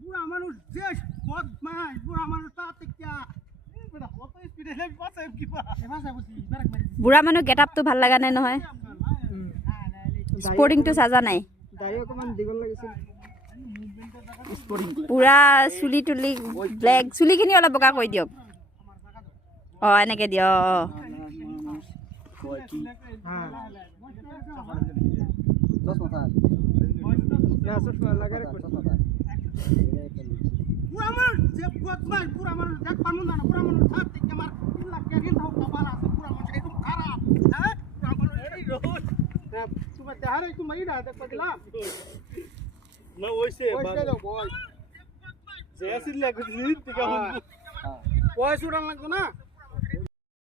বুড়া মানুষ যে বদমাশ বুড়া মানুষ তাতে কিয়া কত স্পিডে পাছে কি পাছে বুঝি বুঢ়া মানুহ গেটআপটো ভাল লগা নাই নহয় স্পৰ্টিংটো সাজা নাই দাড়ি অকমান দীঘল লাগিছিল পুৰা চুলি তুলি ব্লেক চুলিখিনি অলপ বগা কৰি দিয়ক এনেকে দিয় বুড়া মানুষ যে বদমাশ বুড়া মানুষ দেখ পারমু না বুড়া মানুষ হাত থেকে আমার 3 লাখ টাকা দাও কপাল আছে বুড়া মানুষ একদম খারাপ হ্যাঁ বুড়া মানুষ এই রোজ তুমি দেহারে একটু মারি না দেখ পাগলাম না ওইসে দাও বয় যে আসিল লাগবে দিন থেকে বয়স উড়ান লাগবে না